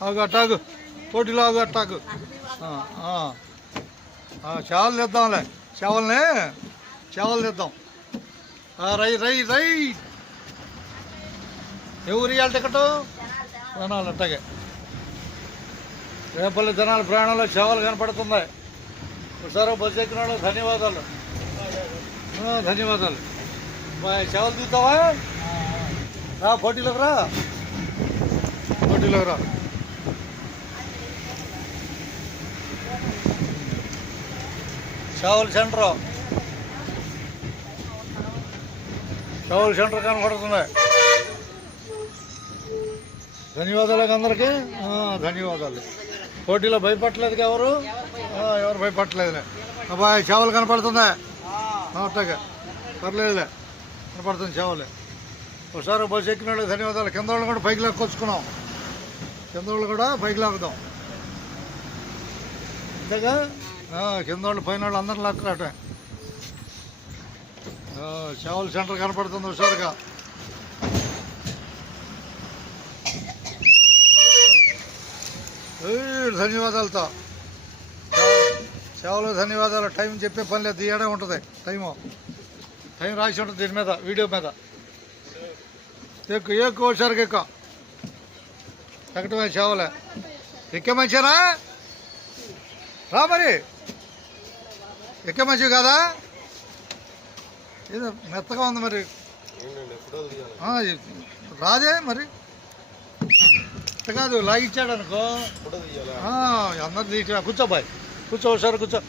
ఆగు అట్టాగు పోటీలో ఆగు అట్టాగు చేవలు తెద్దాంలే చేవలు తెద్దాం రై రై రై ఎవరు ఇవ్వాలి టికెట్ జనాలు అట్టాగే రేపల్లి జనాల ప్రయాణంలో చేవలు కనపడుతుంది ఒకసారి బస్సు ఎక్కిన వాళ్ళు ధన్యవాదాలు ధన్యవాదాలు చేవలు తీద్దామా రా పోటీలోకి రా చేవల సెంటర్ కనపడుతుంది ధన్యవాదాలు అందరికీ ధన్యవాదాలు పోటీలో భయపడలేదు ఎవరు భయపడలేదులే అబ్బాయి చేవలు కనపడుతుంది అట్టగా పర్లేదులే కనపడుతుంది చేవలే ఒకసారి బస్సు ఎక్కిన వాళ్ళకి ధన్యవాదాలు కింద వాళ్ళు కూడా పైకి లాక్కొచ్చుకున్నాం కింద వాళ్ళు కూడా పైకి లాక్కుదాం అంతేగా కింద వాళ్ళు పైన వాళ్ళు అందరిని లాక్కురాట చేవల సెంటర్ కనపడుతుంది హుషారుగా ధన్యవాదాలతో సేవలు ధన్యవాదాలు టైం చెప్పే పని లేదు తీయడే ఉంటుంది టైం రాసి ఉంటుంది దీని మీద వీడియో మీద ఎక్కువ హుషారుగా ఎక్కటమే సేవలే ఎక్కే మంచిరా రా మరి ఎక్కే మంచివి కాదా ఏదో మెత్తగా ఉంది మరి రాదే మరి కాదు లాగిచ్చాడు అనుకో అందరు కూర్చో బాయ్ కూర్చో ఒకసారి కూర్చో